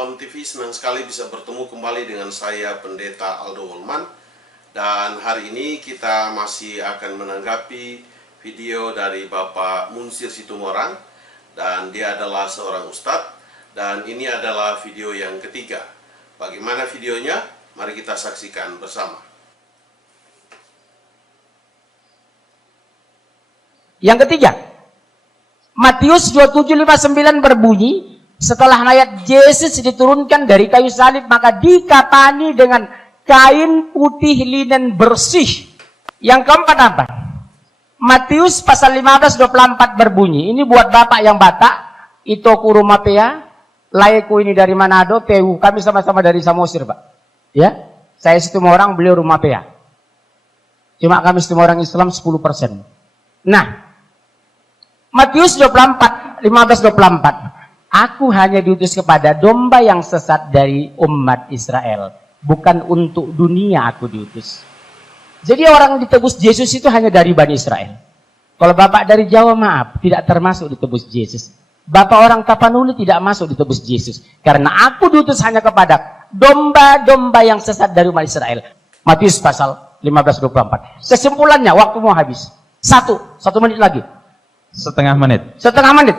Shalom TV, senang sekali bisa bertemu kembali dengan saya Pendeta Aldo Wolman. Dan hari ini kita masih akan menanggapi video dari Bapak Munsir Situmorang. Dan dia adalah seorang ustadz. Dan ini adalah video yang ketiga. Bagaimana videonya? Mari kita saksikan bersama. Yang ketiga, Matius 27:59 berbunyi, setelah ayat Yesus diturunkan dari kayu salib, maka dikapani dengan kain putih linen bersih. Yang keempat apa? Matius pasal 15:24 berbunyi, ini buat Bapak yang Batak, Ito Kurumapea, Layeku ini dari Manado, Tewu, kami sama-sama dari Samosir, Pak. Ya, saya Situmorang, beliau Rumapea. Cuma kami Situmorang Islam 10%. Nah, Matius 15:24. Aku hanya diutus kepada domba yang sesat dari umat Israel. Bukan untuk dunia aku diutus. Jadi orang ditebus Yesus itu hanya dari Bani Israel. Kalau Bapak dari Jawa, maaf, tidak termasuk ditebus Yesus. Bapak orang Tapanuli tidak masuk ditebus Yesus. Karena aku diutus hanya kepada domba-domba yang sesat dari umat Israel. Matius pasal 15:24. Kesimpulannya, waktu mau habis. Satu menit lagi. Setengah menit.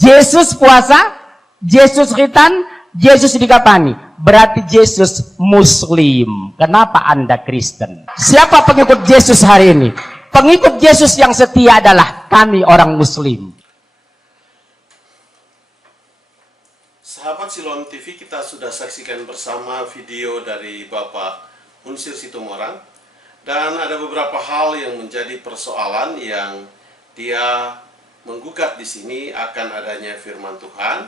Yesus puasa, Yesus khitan, Yesus dikapani. Berarti Yesus Muslim. Kenapa Anda Kristen? Siapa pengikut Yesus hari ini? Pengikut Yesus yang setia adalah kami orang Muslim. Sahabat Shalom TV, kita sudah saksikan bersama video dari Bapak Munsir Situmorang. Dan ada beberapa hal yang menjadi persoalan yang dia menggugat di sini akan adanya firman Tuhan,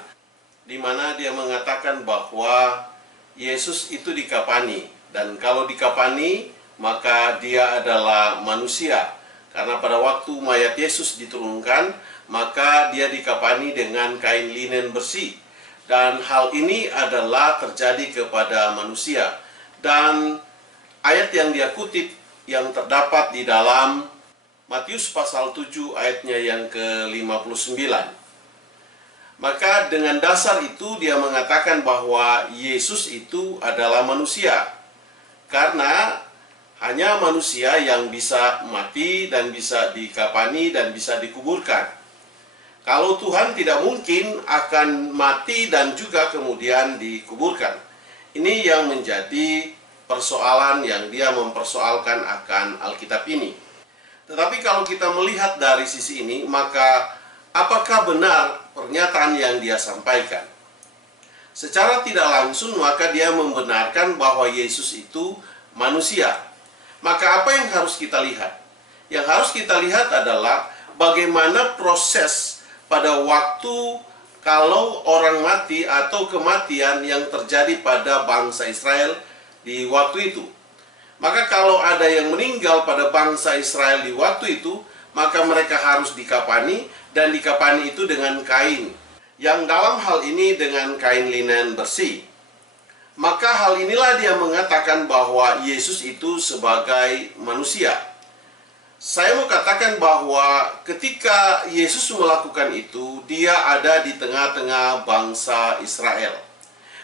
di mana dia mengatakan bahwa Yesus itu dikapani, dan kalau dikapani maka dia adalah manusia, karena pada waktu mayat Yesus diturunkan maka dia dikapani dengan kain linen bersih, dan hal ini adalah terjadi kepada manusia. Dan ayat yang dia kutip yang terdapat di dalam Matius pasal 7 ayatnya yang ke-59. Maka dengan dasar itu dia mengatakan bahwa Yesus itu adalah manusia. Karena hanya manusia yang bisa mati dan bisa dikapani dan bisa dikuburkan. Kalau Tuhan tidak mungkin akan mati dan juga kemudian dikuburkan. Ini yang menjadi persoalan yang dia mempersoalkan akan Alkitab ini. Tetapi kalau kita melihat dari sisi ini, maka apakah benar pernyataan yang dia sampaikan? Secara tidak langsung, maka dia membenarkan bahwa Yesus itu manusia. Maka apa yang harus kita lihat? Yang harus kita lihat adalah bagaimana proses pada waktu kalau orang mati atau kematian yang terjadi pada bangsa Israel di waktu itu. Maka kalau ada yang meninggal pada bangsa Israel di waktu itu, maka mereka harus dikapani, dan dikapani itu dengan kain, yang dalam hal ini dengan kain linen bersih. Maka hal inilah dia mengatakan bahwa Yesus itu sebagai manusia. Saya mau katakan bahwa ketika Yesus melakukan itu, dia ada di tengah-tengah bangsa Israel.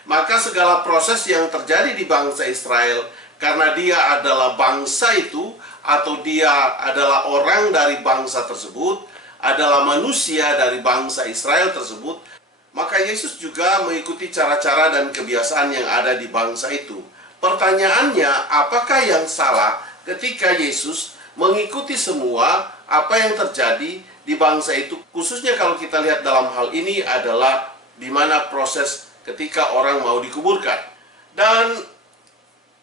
Maka segala proses yang terjadi di bangsa Israel, karena dia adalah bangsa itu, atau dia adalah orang dari bangsa tersebut, adalah manusia dari bangsa Israel tersebut, maka Yesus juga mengikuti cara-cara dan kebiasaan yang ada di bangsa itu. Pertanyaannya, apakah yang salah ketika Yesus mengikuti semua apa yang terjadi di bangsa itu? Khususnya kalau kita lihat dalam hal ini adalah di mana proses ketika orang mau dikuburkan. Dan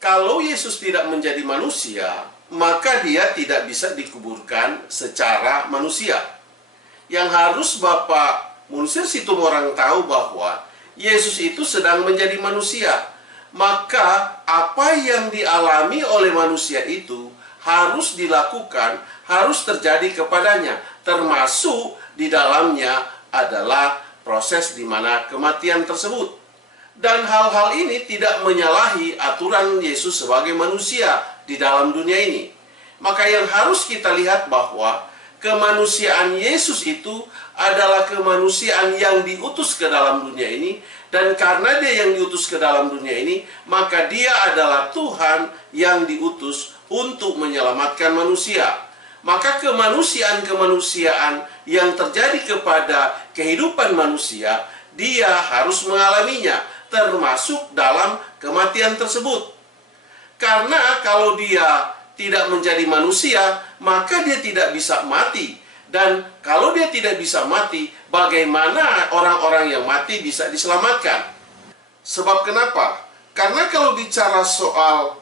kalau Yesus tidak menjadi manusia, maka dia tidak bisa dikuburkan secara manusia. Yang harus Bapak Munsir Situmorang tahu bahwa Yesus itu sedang menjadi manusia. Maka apa yang dialami oleh manusia itu harus dilakukan, harus terjadi kepadanya. Termasuk di dalamnya adalah proses di mana kematian tersebut. Dan hal-hal ini tidak menyalahi aturan Yesus sebagai manusia di dalam dunia ini. Maka yang harus kita lihat bahwa kemanusiaan Yesus itu adalah kemanusiaan yang diutus ke dalam dunia ini. Dan karena dia yang diutus ke dalam dunia ini, maka dia adalah Tuhan yang diutus untuk menyelamatkan manusia. Maka kemanusiaan-kemanusiaan yang terjadi kepada kehidupan manusia, dia harus mengalaminya, termasuk dalam kematian tersebut. Karena kalau dia tidak menjadi manusia, maka dia tidak bisa mati. Dan kalau dia tidak bisa mati, bagaimana orang-orang yang mati bisa diselamatkan? Sebab kenapa? Karena kalau bicara soal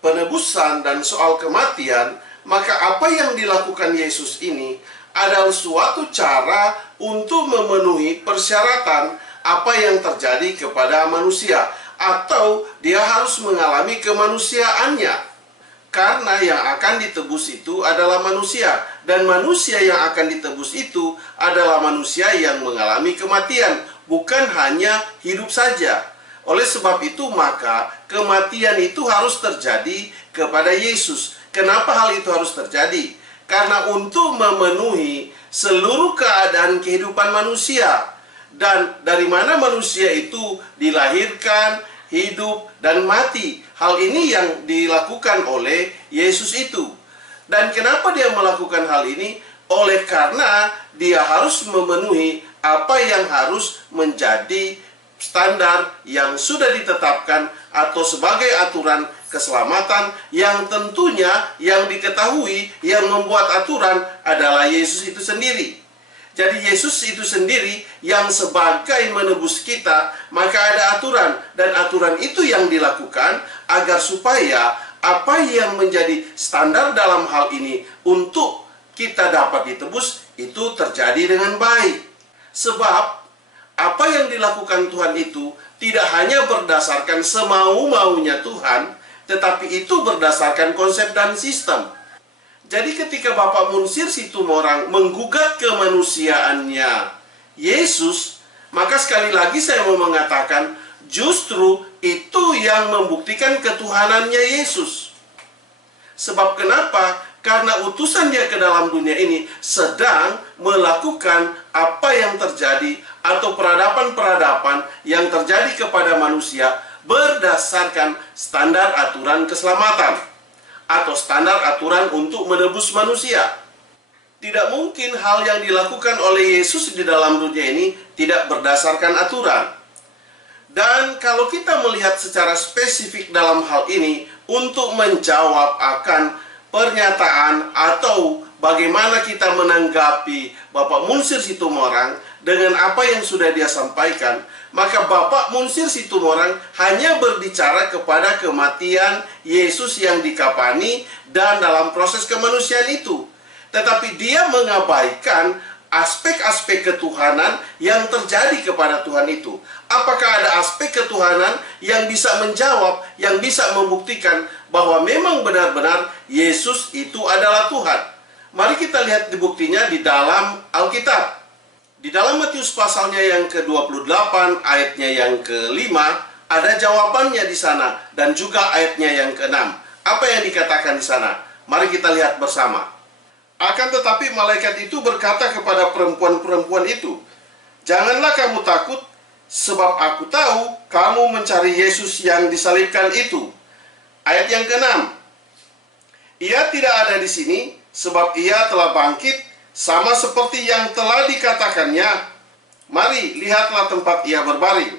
penebusan dan soal kematian, maka apa yang dilakukan Yesus ini adalah suatu cara untuk memenuhi persyaratan apa yang terjadi kepada manusia, atau dia harus mengalami kemanusiaannya. Karena yang akan ditebus itu adalah manusia, dan manusia yang akan ditebus itu adalah manusia yang mengalami kematian, bukan hanya hidup saja. Oleh sebab itu, maka kematian itu harus terjadi kepada Yesus. Kenapa hal itu harus terjadi? Karena untuk memenuhi seluruh keadaan kehidupan manusia. Dan dari mana manusia itu dilahirkan, hidup, dan mati. Hal ini yang dilakukan oleh Yesus itu. Dan kenapa dia melakukan hal ini? Oleh karena dia harus memenuhi apa yang harus menjadi standar yang sudah ditetapkan atau sebagai aturan keselamatan, yang tentunya yang diketahui yang membuat aturan adalah Yesus itu sendiri. Jadi Yesus itu sendiri yang sebagai menebus kita, maka ada aturan, dan aturan itu yang dilakukan agar supaya apa yang menjadi standar dalam hal ini untuk kita dapat ditebus itu terjadi dengan baik. Sebab apa yang dilakukan Tuhan itu tidak hanya berdasarkan semau-maunya Tuhan, tetapi itu berdasarkan konsep dan sistem. Jadi ketika Bapak Munsir Situmorang menggugat kemanusiaannya Yesus, maka sekali lagi saya mau mengatakan, justru itu yang membuktikan ketuhanannya Yesus. Sebab kenapa? Karena utusan dia ke dalam dunia ini sedang melakukan apa yang terjadi, atau peradaban-peradaban yang terjadi kepada manusia berdasarkan standar aturan keselamatan, atau standar aturan untuk menebus manusia. Tidak mungkin hal yang dilakukan oleh Yesus di dalam dunia ini tidak berdasarkan aturan. Dan kalau kita melihat secara spesifik dalam hal ini, untuk menjawab akan pernyataan atau bagaimana kita menanggapi Bapak Munsir Situmorang dengan apa yang sudah dia sampaikan, maka Bapak Munsir Situmorang hanya berbicara kepada kematian Yesus yang dikapani dan dalam proses kemanusiaan itu. Tetapi dia mengabaikan aspek-aspek ketuhanan yang terjadi kepada Tuhan itu. Apakah ada aspek ketuhanan yang bisa menjawab, yang bisa membuktikan bahwa memang benar-benar Yesus itu adalah Tuhan? Mari kita lihat buktinya di dalam Alkitab. Di dalam Matius pasalnya yang ke-28, ayatnya yang ke-5, ada jawabannya di sana, dan juga ayatnya yang ke-6. Apa yang dikatakan di sana? Mari kita lihat bersama. Akan tetapi malaikat itu berkata kepada perempuan-perempuan itu, "Janganlah kamu takut, sebab aku tahu kamu mencari Yesus yang disalibkan itu." Ayat yang ke-6. "Ia tidak ada di sini, sebab ia telah bangkit, sama seperti yang telah dikatakannya. Mari, lihatlah tempat ia berbaring."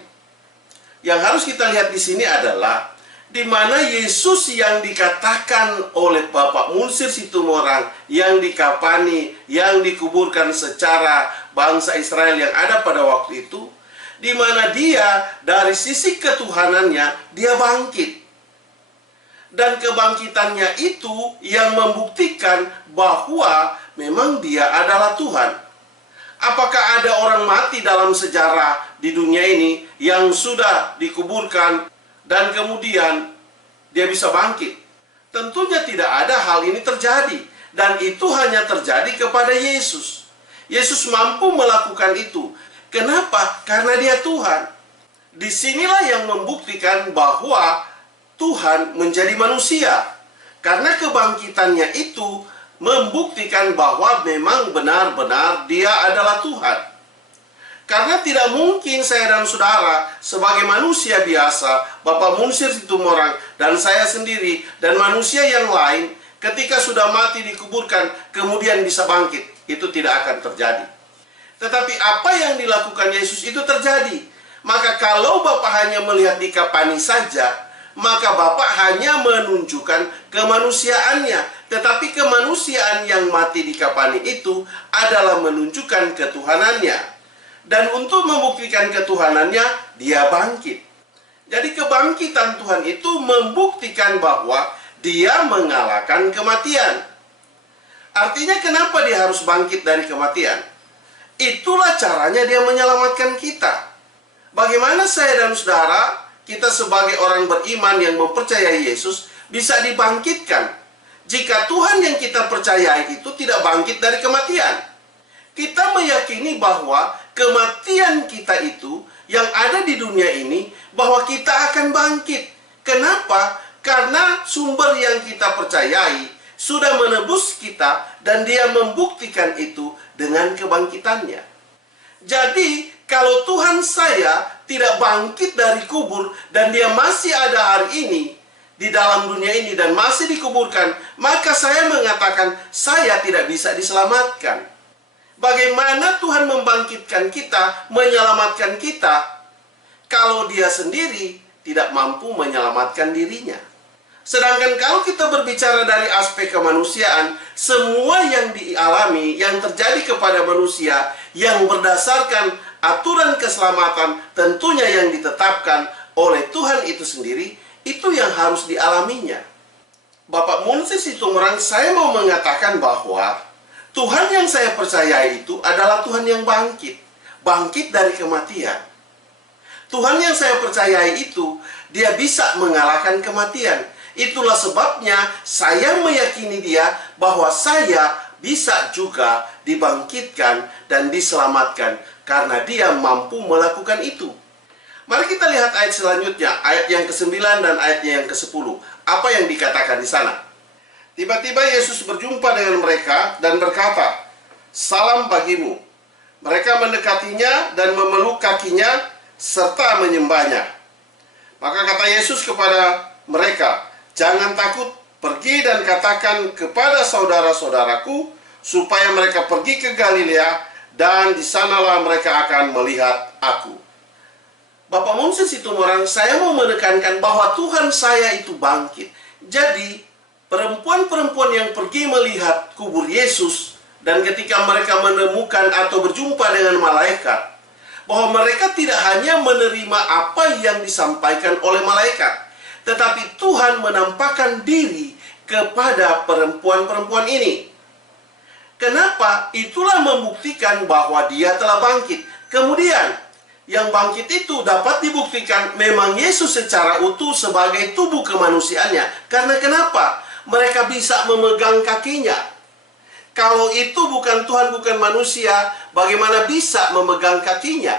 Yang harus kita lihat di sini adalah di mana Yesus yang dikatakan oleh Bapak Munsir Situmorang, yang dikapani, yang dikuburkan secara bangsa Israel yang ada pada waktu itu, di mana dia dari sisi ketuhanannya dia bangkit. Dan kebangkitannya itu yang membuktikan bahwa memang dia adalah Tuhan. Apakah ada orang mati dalam sejarah di dunia ini yang sudah dikuburkan dan kemudian dia bisa bangkit? Tentunya tidak ada hal ini terjadi. Dan itu hanya terjadi kepada Yesus. Yesus mampu melakukan itu. Kenapa? Karena dia Tuhan. Disinilah yang membuktikan bahwa Tuhan menjadi manusia. Karena kebangkitannya itu membuktikan bahwa memang benar-benar Dia adalah Tuhan. Karena tidak mungkin saya dan saudara sebagai manusia biasa, Bapak Munsir Situmorang dan saya sendiri dan manusia yang lain, ketika sudah mati dikuburkan kemudian bisa bangkit. Itu tidak akan terjadi. Tetapi apa yang dilakukan Yesus itu terjadi. Maka kalau Bapak hanya melihat di Kapani saja, maka Bapak hanya menunjukkan kemanusiaannya. Tetapi kemanusiaan yang mati di Kapani itu adalah menunjukkan ketuhanannya. Dan untuk membuktikan ketuhanannya, Dia bangkit. Jadi kebangkitan Tuhan itu membuktikan bahwa Dia mengalahkan kematian. Artinya kenapa Dia harus bangkit dari kematian? Itulah caranya Dia menyelamatkan kita. Bagaimana saya dan saudara, kita sebagai orang beriman yang mempercayai Yesus, bisa dibangkitkan jika Tuhan yang kita percayai itu tidak bangkit dari kematian? Kita meyakini bahwa kematian kita itu yang ada di dunia ini, bahwa kita akan bangkit. Kenapa? Karena sumber yang kita percayai sudah menebus kita dan Dia membuktikan itu dengan kebangkitannya. Jadi, kalau Tuhan saya tidak bangkit dari kubur dan Dia masih ada hari ini di dalam dunia ini dan masih dikuburkan, maka saya mengatakan saya tidak bisa diselamatkan. Bagaimana Tuhan membangkitkan kita, menyelamatkan kita, kalau Dia sendiri tidak mampu menyelamatkan dirinya? Sedangkan kalau kita berbicara dari aspek kemanusiaan, semua yang dialami, yang terjadi kepada manusia, yang berdasarkan aturan keselamatan tentunya yang ditetapkan oleh Tuhan itu sendiri, itu yang harus dialaminya. Bapak Munsir Situmorang, saya mau mengatakan bahwa Tuhan yang saya percayai itu adalah Tuhan yang bangkit. Bangkit dari kematian. Tuhan yang saya percayai itu, Dia bisa mengalahkan kematian. Itulah sebabnya saya meyakini Dia bahwa saya bisa juga dibangkitkan dan diselamatkan. Karena Dia mampu melakukan itu. Mari kita lihat ayat selanjutnya. Ayat yang ke-9 dan ayatnya yang ke-10. Apa yang dikatakan di sana? Tiba-tiba Yesus berjumpa dengan mereka dan berkata, "Salam bagimu." Mereka mendekatinya dan memeluk kakinya serta menyembahnya. Maka kata Yesus kepada mereka, "Jangan takut, pergi dan katakan kepada saudara-saudaraku supaya mereka pergi ke Galilea dan di sanalah mereka akan melihat aku." Bapak Munsir Situmorang, saya mau menekankan bahwa Tuhan saya itu bangkit. Jadi perempuan-perempuan yang pergi melihat kubur Yesus dan ketika mereka menemukan atau berjumpa dengan malaikat, bahwa mereka tidak hanya menerima apa yang disampaikan oleh malaikat, tetapi Tuhan menampakkan diri kepada perempuan-perempuan ini. Kenapa? Itulah membuktikan bahwa Dia telah bangkit. Kemudian, yang bangkit itu dapat dibuktikan memang Yesus secara utuh sebagai tubuh kemanusiaannya. Karena kenapa? Mereka bisa memegang kakinya. Kalau itu bukan Tuhan, bukan manusia, bagaimana bisa memegang kakinya?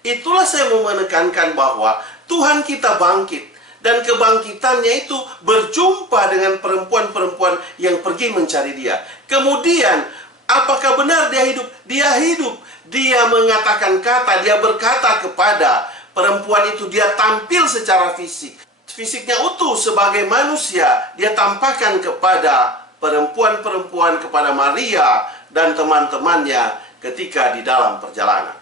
Itulah saya mau menekankan bahwa Tuhan kita bangkit. Dan kebangkitannya itu berjumpa dengan perempuan-perempuan yang pergi mencari Dia. Kemudian, apakah benar Dia hidup? Dia hidup. Dia mengatakan kata, Dia berkata kepada perempuan itu, Dia tampil secara fisik. Fisiknya utuh sebagai manusia, Dia tampakkan kepada perempuan-perempuan, kepada Maria dan teman-temannya ketika di dalam perjalanan.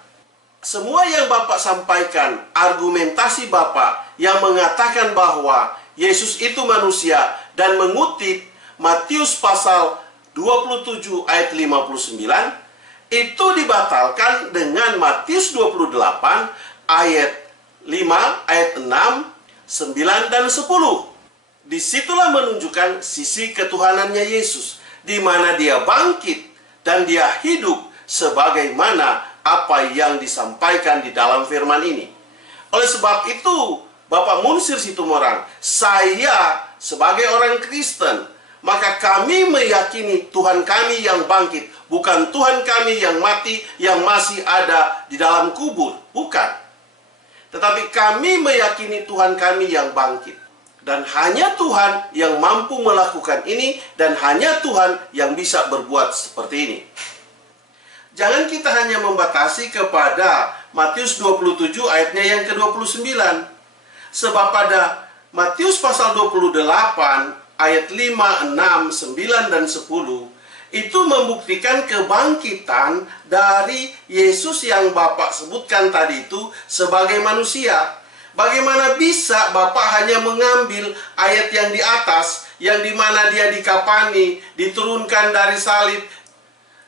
Semua yang Bapak sampaikan, argumentasi Bapak yang mengatakan bahwa Yesus itu manusia dan mengutip Matius pasal 27 ayat 59, itu dibatalkan dengan Matius 28 ayat 5, ayat 6, 9 dan 10. Disitulah menunjukkan sisi ketuhanannya Yesus, di mana Dia bangkit dan Dia hidup sebagaimana apa yang disampaikan di dalam firman ini. Oleh sebab itu, Bapak Munsir Situmorang, saya sebagai orang Kristen, maka kami meyakini Tuhan kami yang bangkit, bukan Tuhan kami yang mati, yang masih ada di dalam kubur. Bukan. Tetapi kami meyakini Tuhan kami yang bangkit. Dan hanya Tuhan yang mampu melakukan ini, dan hanya Tuhan yang bisa berbuat seperti ini. Jangan kita hanya membatasi kepada Matius 27 ayatnya yang ke-29. Sebab pada Matius pasal 28 ayat 5, 6, 9, dan 10 itu membuktikan kebangkitan dari Yesus yang Bapak sebutkan tadi itu sebagai manusia. Bagaimana bisa Bapak hanya mengambil ayat yang di atas, yang dimana dia dikapani, diturunkan dari salib,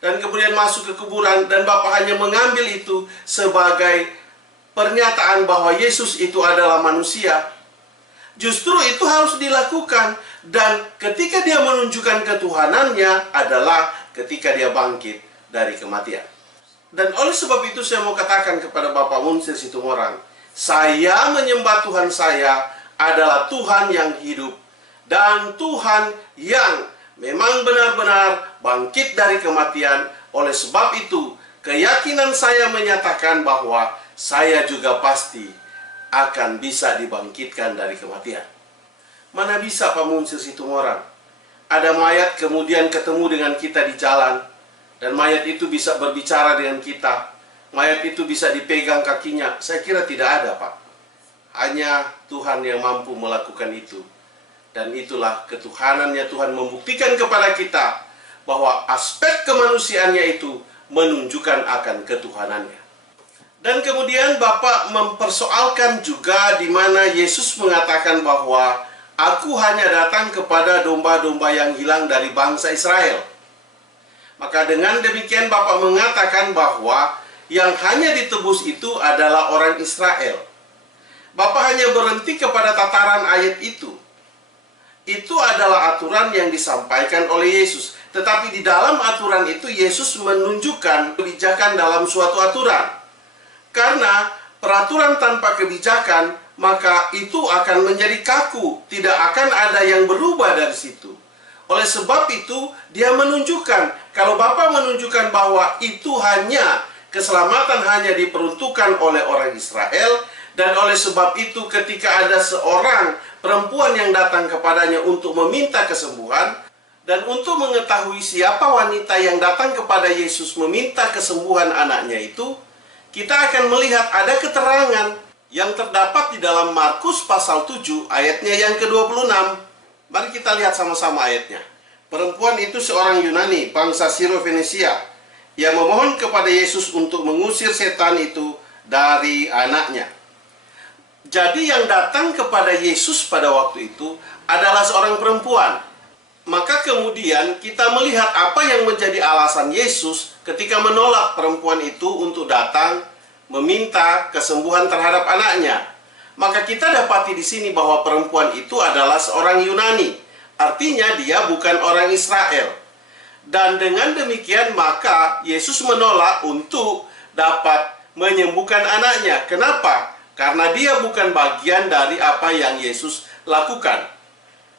dan kemudian masuk ke kuburan, dan Bapak hanya mengambil itu sebagai pernyataan bahwa Yesus itu adalah manusia? Justru itu harus dilakukan, dan ketika dia menunjukkan ketuhanannya adalah ketika dia bangkit dari kematian. Dan oleh sebab itu saya mau katakan kepada Bapak Munsir Situmorang, saya menyembah Tuhan saya adalah Tuhan yang hidup, dan Tuhan yang memang benar-benar bangkit dari kematian. Oleh sebab itu, keyakinan saya menyatakan bahwa saya juga pasti akan bisa dibangkitkan dari kematian. Mana bisa Pak Munsir Situmorang? Ada mayat kemudian ketemu dengan kita di jalan, dan mayat itu bisa berbicara dengan kita. Mayat itu bisa dipegang kakinya. Saya kira tidak ada, Pak. Hanya Tuhan yang mampu melakukan itu. Dan itulah ketuhanannya Tuhan membuktikan kepada kita bahwa aspek kemanusiaannya itu menunjukkan akan ketuhanannya. Dan kemudian Bapak mempersoalkan juga di mana Yesus mengatakan bahwa aku hanya datang kepada domba-domba yang hilang dari bangsa Israel. Maka dengan demikian Bapak mengatakan bahwa yang hanya ditebus itu adalah orang Israel. Bapak hanya berhenti kepada tataran ayat itu. Itu adalah aturan yang disampaikan oleh Yesus. Tetapi di dalam aturan itu Yesus menunjukkan kebijakan dalam suatu aturan. Karena peraturan tanpa kebijakan, maka itu akan menjadi kaku. Tidak akan ada yang berubah dari situ. Oleh sebab itu, dia menunjukkan, kalau Bapak menunjukkan bahwa itu hanya keselamatan hanya diperuntukkan oleh orang Israel, dan oleh sebab itu ketika ada seorang perempuan yang datang kepadanya untuk meminta kesembuhan, dan untuk mengetahui siapa wanita yang datang kepada Yesus meminta kesembuhan anaknya itu, kita akan melihat ada keterangan yang terdapat di dalam Markus pasal 7 ayatnya yang ke-26. Mari kita lihat sama-sama ayatnya. Perempuan itu seorang Yunani, bangsa Siro-Fenisia, yang memohon kepada Yesus untuk mengusir setan itu dari anaknya. Jadi yang datang kepada Yesus pada waktu itu adalah seorang perempuan. Maka kemudian kita melihat apa yang menjadi alasan Yesus ketika menolak perempuan itu untuk datang meminta kesembuhan terhadap anaknya. Maka kita dapati di sini bahwa perempuan itu adalah seorang Yunani. Artinya dia bukan orang Israel. Dan dengan demikian maka Yesus menolak untuk dapat menyembuhkan anaknya. Kenapa? Karena dia bukan bagian dari apa yang Yesus lakukan.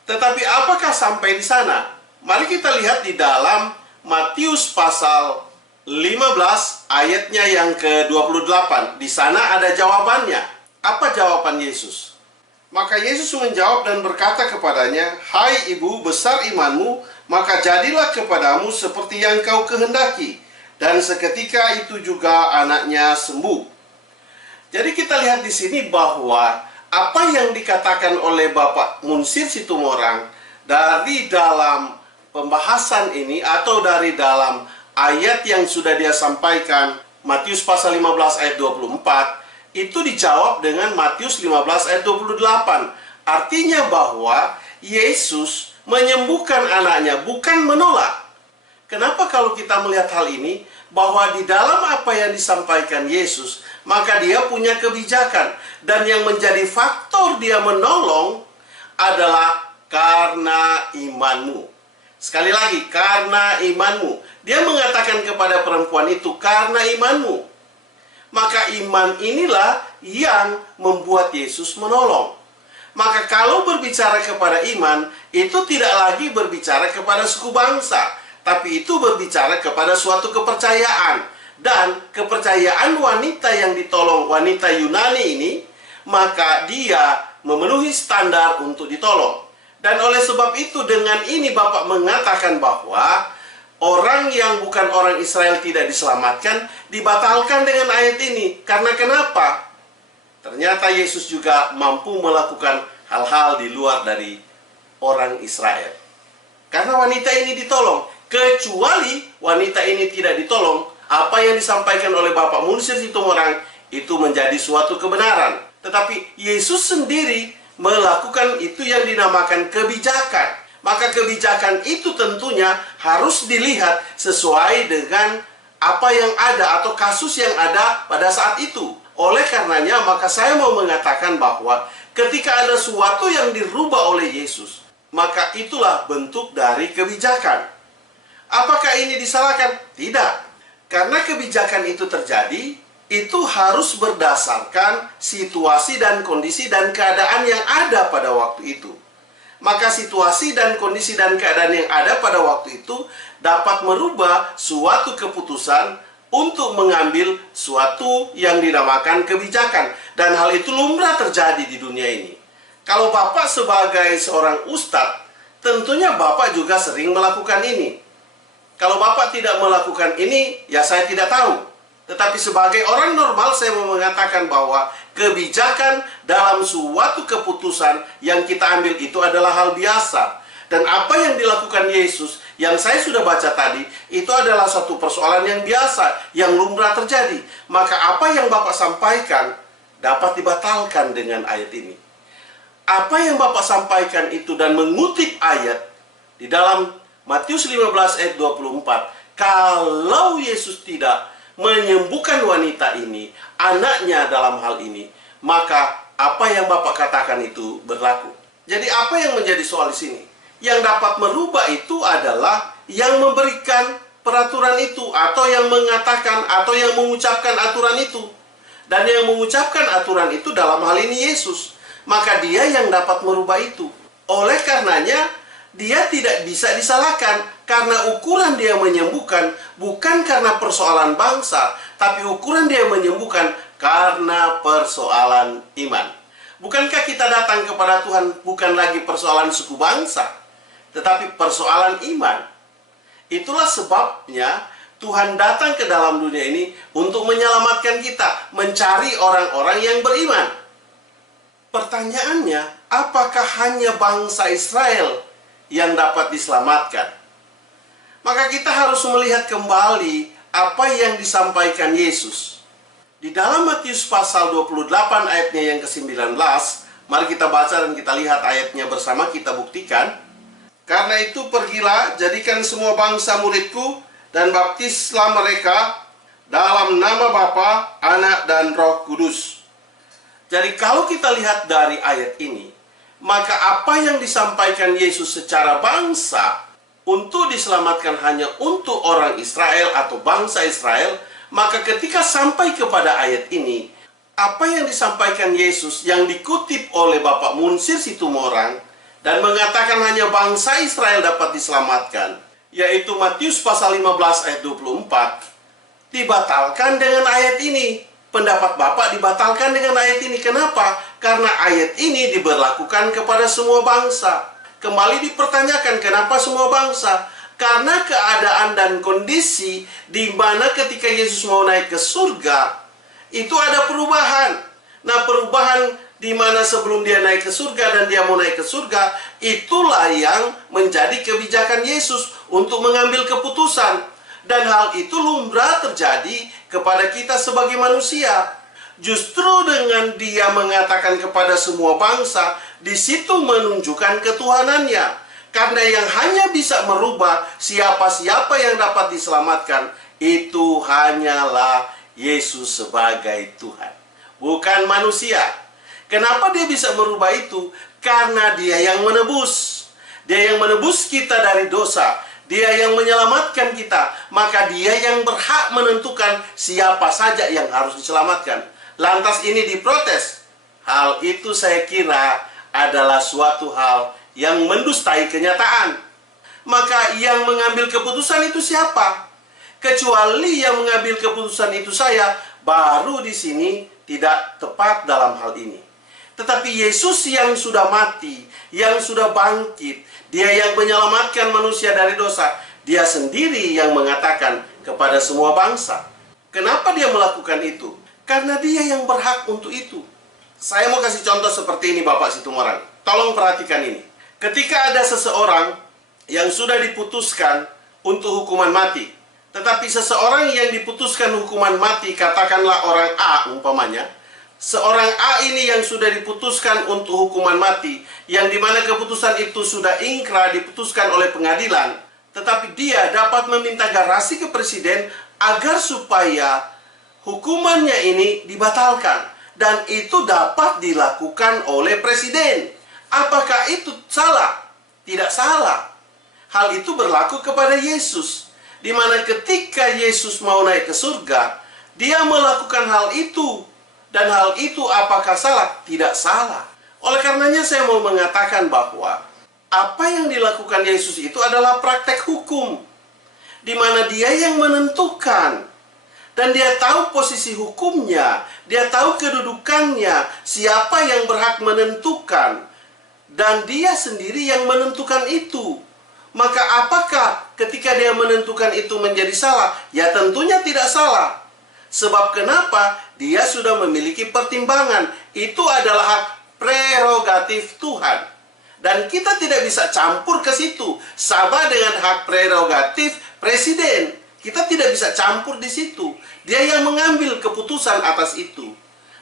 Tetapi apakah sampai di sana? Mari kita lihat di dalam Matius pasal 15 ayatnya yang ke-28. Di sana ada jawabannya. Apa jawaban Yesus? Maka Yesus menjawab dan berkata kepadanya, "Hai ibu, besar imanmu, maka jadilah kepadamu seperti yang kau kehendaki." Dan seketika itu juga anaknya sembuh. Jadi kita lihat di sini bahwa apa yang dikatakan oleh Bapak Munsir Situmorang dari dalam pembahasan ini atau dari dalam ayat yang sudah dia sampaikan, Matius pasal 15 ayat 24, itu dijawab dengan Matius 15 ayat 28. Artinya bahwa Yesus menyembuhkan anaknya, bukan menolak. Kenapa kalau kita melihat hal ini? Bahwa di dalam apa yang disampaikan Yesus, maka dia punya kebijakan. Dan yang menjadi faktor dia menolong adalah karena imanmu. Sekali lagi, karena imanmu. Dia mengatakan kepada perempuan itu, karena imanmu. Maka iman inilah yang membuat Yesus menolong. Maka kalau berbicara kepada iman, itu tidak lagi berbicara kepada suku bangsa, tapi itu berbicara kepada suatu kepercayaan. Dan kepercayaan wanita yang ditolong, wanita Yunani ini, maka dia memenuhi standar untuk ditolong. Dan oleh sebab itu dengan ini Bapak mengatakan bahwa orang yang bukan orang Israel tidak diselamatkan, dibatalkan dengan ayat ini. Karena kenapa? Ternyata Yesus juga mampu melakukan hal-hal di luar dari orang Israel. Karena wanita ini ditolong. Kecuali wanita ini tidak ditolong, apa yang disampaikan oleh Bapak Munsir Situmorang itu menjadi suatu kebenaran. Tetapi Yesus sendiri melakukan itu yang dinamakan kebijakan. Maka kebijakan itu tentunya harus dilihat sesuai dengan apa yang ada atau kasus yang ada pada saat itu. Oleh karenanya, maka saya mau mengatakan bahwa ketika ada sesuatu yang dirubah oleh Yesus, maka itulah bentuk dari kebijakan. Apakah ini disalahkan? Tidak. Karena kebijakan itu terjadi, itu harus berdasarkan situasi dan kondisi dan keadaan yang ada pada waktu itu. Maka situasi dan kondisi dan keadaan yang ada pada waktu itu dapat merubah suatu keputusan untuk mengambil suatu yang dinamakan kebijakan. Dan hal itu lumrah terjadi di dunia ini. Kalau Bapak sebagai seorang ustadz, tentunya Bapak juga sering melakukan ini. Kalau Bapak tidak melakukan ini, ya saya tidak tahu. Tetapi sebagai orang normal, saya mau mengatakan bahwa kebijakan dalam suatu keputusan yang kita ambil itu adalah hal biasa. Dan apa yang dilakukan Yesus, yang saya sudah baca tadi, itu adalah satu persoalan yang biasa, yang lumrah terjadi. Maka apa yang Bapak sampaikan dapat dibatalkan dengan ayat ini. Apa yang Bapak sampaikan itu dan mengutip ayat di dalam Matius 15 ayat 24, kalau Yesus tidak menyembuhkan wanita ini, anaknya dalam hal ini, maka apa yang Bapak katakan itu berlaku. Jadi apa yang menjadi soal di sini? Yang dapat merubah itu adalah yang memberikan peraturan itu, atau yang mengatakan, atau yang mengucapkan aturan itu. Dan yang mengucapkan aturan itu dalam hal ini Yesus. Maka dia yang dapat merubah itu. Oleh karenanya, dia tidak bisa disalahkan. Karena ukuran dia menyembuhkan bukan karena persoalan bangsa, tapi ukuran dia menyembuhkan karena persoalan iman. Bukankah kita datang kepada Tuhan bukan lagi persoalan suku bangsa, tetapi persoalan iman? Itulah sebabnya Tuhan datang ke dalam dunia ini untuk menyelamatkan kita, mencari orang-orang yang beriman. Pertanyaannya, apakah hanya bangsa Israel yang dapat diselamatkan? Maka kita harus melihat kembali apa yang disampaikan Yesus. Di dalam Matius pasal 28 ayatnya yang ke-19, mari kita baca dan kita lihat ayatnya bersama, kita buktikan. Karena itu pergilah, jadikan semua bangsa muridku, dan baptislah mereka dalam nama Bapa, Anak, dan Roh Kudus. Jadi kalau kita lihat dari ayat ini, maka apa yang disampaikan Yesus secara bangsa, untuk diselamatkan hanya untuk orang Israel atau bangsa Israel, maka ketika sampai kepada ayat ini, apa yang disampaikan Yesus yang dikutip oleh Bapak Munsir Situmorang dan mengatakan hanya bangsa Israel dapat diselamatkan, yaitu Matius pasal 15 ayat 24, dibatalkan dengan ayat ini. Pendapat Bapak dibatalkan dengan ayat ini. Kenapa? Karena ayat ini diberlakukan kepada semua bangsa. Kembali dipertanyakan, kenapa semua bangsa? Karena keadaan dan kondisi di mana ketika Yesus mau naik ke surga, itu ada perubahan. Nah, perubahan di mana sebelum dia naik ke surga dan dia mau naik ke surga, itulah yang menjadi kebijakan Yesus untuk mengambil keputusan. Dan hal itu lumrah terjadi kepada kita sebagai manusia. Justru dengan dia mengatakan kepada semua bangsa, di situ menunjukkan ketuhanannya. Karena yang hanya bisa merubah siapa-siapa yang dapat diselamatkan, itu hanyalah Yesus sebagai Tuhan, bukan manusia. Kenapa dia bisa merubah itu? Karena dia yang menebus. Dia yang menebus kita dari dosa. Dia yang menyelamatkan kita. Maka dia yang berhak menentukan siapa saja yang harus diselamatkan. Lantas ini diprotes. Hal itu saya kira adalah suatu hal yang mendustai kenyataan. Maka yang mengambil keputusan itu siapa? Kecuali yang mengambil keputusan itu saya, baru di sini tidak tepat dalam hal ini. Tetapi Yesus yang sudah mati, yang sudah bangkit, Dia yang menyelamatkan manusia dari dosa, Dia sendiri yang mengatakan kepada semua bangsa. Kenapa Dia melakukan itu? Karena Dia yang berhak untuk itu. Saya mau kasih contoh seperti ini, Bapak Situmorang. Tolong perhatikan ini. Ketika ada seseorang yang sudah diputuskan untuk hukuman mati, tetapi seseorang yang diputuskan hukuman mati, katakanlah orang A umpamanya, seorang A ini yang sudah diputuskan untuk hukuman mati, yang dimana keputusan itu sudah ingkrah diputuskan oleh pengadilan, tetapi dia dapat meminta garasi ke presiden agar supaya hukumannya ini dibatalkan, dan itu dapat dilakukan oleh presiden. Apakah itu salah? Tidak salah. Hal itu berlaku kepada Yesus, di mana ketika Yesus mau naik ke surga, Dia melakukan hal itu. Dan hal itu apakah salah? Tidak salah. Oleh karenanya saya mau mengatakan bahwa apa yang dilakukan Yesus itu adalah praktek hukum, di mana Dia yang menentukan. Dan Dia tahu posisi hukumnya, Dia tahu kedudukannya, siapa yang berhak menentukan. Dan Dia sendiri yang menentukan itu. Maka apakah ketika Dia menentukan itu menjadi salah? Ya tentunya tidak salah. Sebab kenapa? Dia sudah memiliki pertimbangan. Itu adalah hak prerogatif Tuhan. Dan kita tidak bisa campur ke situ. Sama dengan hak prerogatif presiden. Kita tidak bisa campur di situ. Dia yang mengambil keputusan atas itu.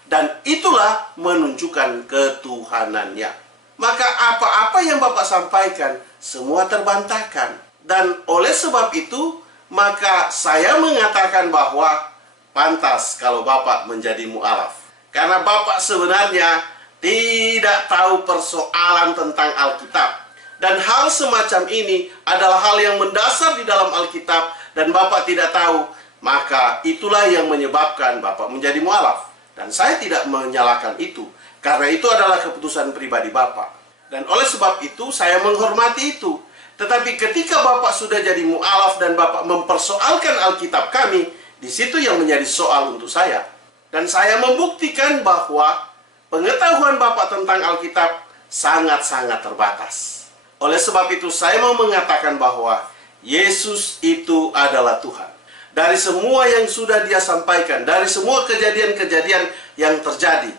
Dan itulah menunjukkan ketuhanannya. Maka apa-apa yang Bapak sampaikan, semua terbantahkan. Dan oleh sebab itu, maka saya mengatakan bahwa pantas kalau Bapak menjadi mu'alaf. Karena Bapak sebenarnya tidak tahu persoalan tentang Alkitab. Dan hal semacam ini adalah hal yang mendasar di dalam Alkitab, dan Bapak tidak tahu, maka itulah yang menyebabkan Bapak menjadi mu'alaf. Dan saya tidak menyalahkan itu, karena itu adalah keputusan pribadi Bapak. Dan oleh sebab itu, saya menghormati itu. Tetapi ketika Bapak sudah jadi mu'alaf dan Bapak mempersoalkan Alkitab kami, di situ yang menjadi soal untuk saya. Dan saya membuktikan bahwa pengetahuan Bapak tentang Alkitab sangat-sangat terbatas. Oleh sebab itu saya mau mengatakan bahwa Yesus itu adalah Tuhan. Dari semua yang sudah Dia sampaikan, dari semua kejadian-kejadian yang terjadi,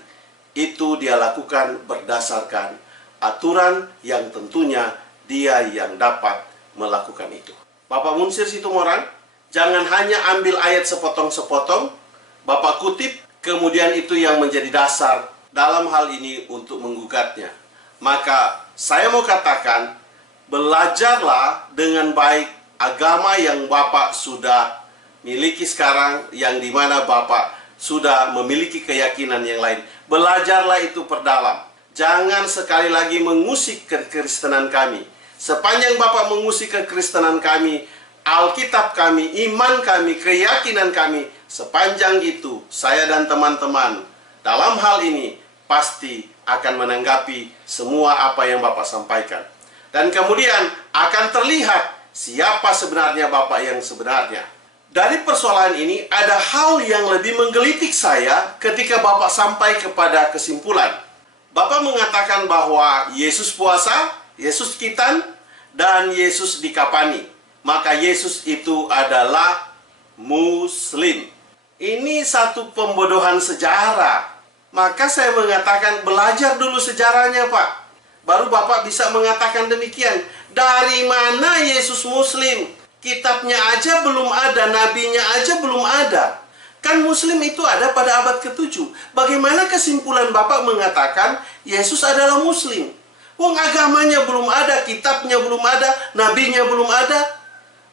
itu Dia lakukan berdasarkan aturan yang tentunya Dia yang dapat melakukan itu. Bapak Munsir Situmorang, jangan hanya ambil ayat sepotong-sepotong, Bapak kutip, kemudian itu yang menjadi dasar dalam hal ini untuk menggugatnya. Maka saya mau katakan, belajarlah dengan baik agama yang Bapak sudah miliki sekarang, yang dimana Bapak sudah memiliki keyakinan yang lain. Belajarlah itu perdalam. Jangan sekali lagi mengusik kekristenan kami. Sepanjang Bapak mengusik kekristenan kami, Alkitab kami, iman kami, keyakinan kami, sepanjang itu saya dan teman-teman dalam hal ini pasti akan menanggapi semua apa yang Bapak sampaikan. Dan kemudian akan terlihat siapa sebenarnya Bapak yang sebenarnya. Dari persoalan ini ada hal yang lebih menggelitik saya ketika Bapak sampai kepada kesimpulan. Bapak mengatakan bahwa Yesus puasa, Yesus khitan, dan Yesus dikapani. Maka Yesus itu adalah Muslim. Ini satu pembodohan sejarah. Maka saya mengatakan belajar dulu sejarahnya, Pak. Baru Bapak bisa mengatakan demikian. Dari mana Yesus Muslim? Kitabnya aja belum ada, nabinya aja belum ada. Kan Muslim itu ada pada abad ke-7. Bagaimana kesimpulan Bapak mengatakan Yesus adalah Muslim? Wong agamanya belum ada, kitabnya belum ada, nabinya belum ada.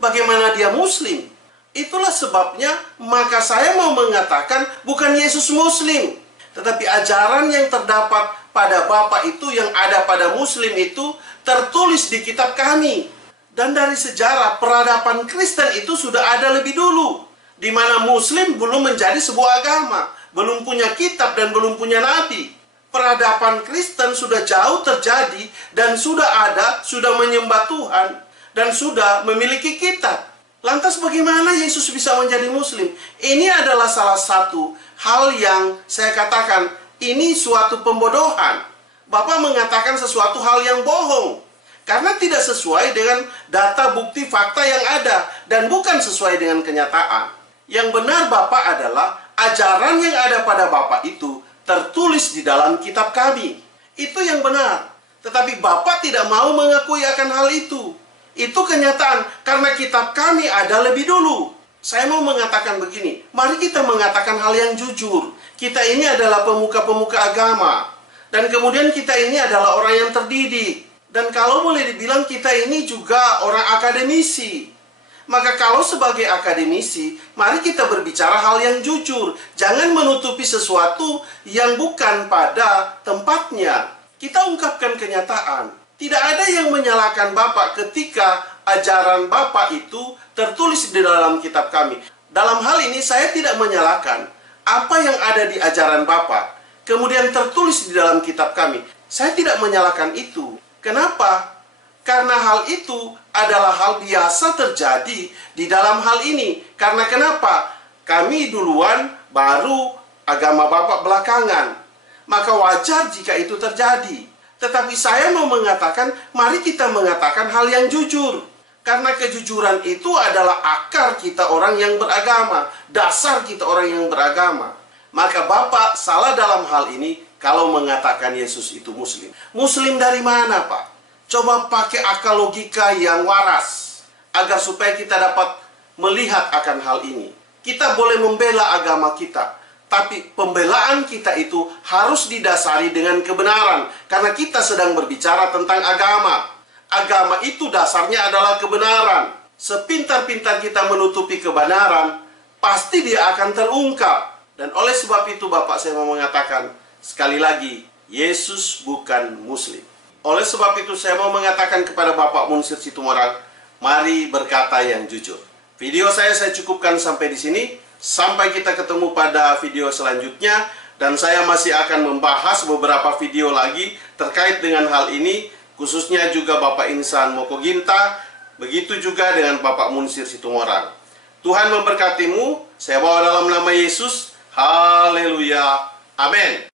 Bagaimana dia Muslim? Itulah sebabnya maka saya mau mengatakan bukan Yesus Muslim, tetapi ajaran yang terdapat pada Bapak itu, yang ada pada Muslim itu tertulis di kitab kami. Dan dari sejarah peradaban Kristen itu sudah ada lebih dulu, di mana Muslim belum menjadi sebuah agama, belum punya kitab dan belum punya nabi. Peradaban Kristen sudah jauh terjadi dan sudah ada, sudah menyembah Tuhan dan sudah memiliki kitab. Lantas bagaimana Yesus bisa menjadi Muslim? Ini adalah salah satu hal yang saya katakan ini suatu pembodohan. Bapak mengatakan sesuatu hal yang bohong. Karena tidak sesuai dengan data bukti fakta yang ada. Dan bukan sesuai dengan kenyataan. Yang benar Bapak adalah ajaran yang ada pada Bapak itu tertulis di dalam kitab kami. Itu yang benar. Tetapi Bapak tidak mau mengakui akan hal itu. Itu kenyataan. Karena kitab kami ada lebih dulu. Saya mau mengatakan begini. Mari kita mengatakan hal yang jujur. Kita ini adalah pemuka-pemuka agama. Dan kemudian kita ini adalah orang yang terdidik. Dan kalau boleh dibilang kita ini juga orang akademisi. Maka kalau sebagai akademisi, mari kita berbicara hal yang jujur. Jangan menutupi sesuatu yang bukan pada tempatnya. Kita ungkapkan kenyataan. Tidak ada yang menyalahkan Bapak ketika ajaran Bapak itu tertulis di dalam kitab kami. Dalam hal ini saya tidak menyalahkan apa yang ada di ajaran Bapak, kemudian tertulis di dalam kitab kami. Saya tidak menyalahkan itu. Kenapa? Karena hal itu adalah hal biasa terjadi di dalam hal ini. Karena kenapa? Kami duluan, baru agama Bapak belakangan. Maka wajar jika itu terjadi. Tetapi saya mau mengatakan, mari kita mengatakan hal yang jujur. Karena kejujuran itu adalah akar kita orang yang beragama. Dasar kita orang yang beragama. Maka Bapak salah dalam hal ini kalau mengatakan Yesus itu Muslim. Muslim dari mana, Pak? Coba pakai akal logika yang waras. Agar supaya kita dapat melihat akan hal ini. Kita boleh membela agama kita. Tapi pembelaan kita itu harus didasari dengan kebenaran. Karena kita sedang berbicara tentang agama. Agama itu dasarnya adalah kebenaran. Sepintar-pintar kita menutupi kebenaran, pasti dia akan terungkap. Dan oleh sebab itu Bapak saya mau mengatakan, sekali lagi, Yesus bukan Muslim. Oleh sebab itu saya mau mengatakan kepada Bapak Munsir Situmorang, mari berkata yang jujur. Video saya cukupkan sampai di sini. Sampai kita ketemu pada video selanjutnya. Dan saya masih akan membahas beberapa video lagi terkait dengan hal ini. Khususnya juga Bapak Insan Moko Ginta. Begitu juga dengan Bapak Munsir Situmorang. Tuhan memberkatimu. Saya bawa dalam nama Yesus. Haleluya. Amin.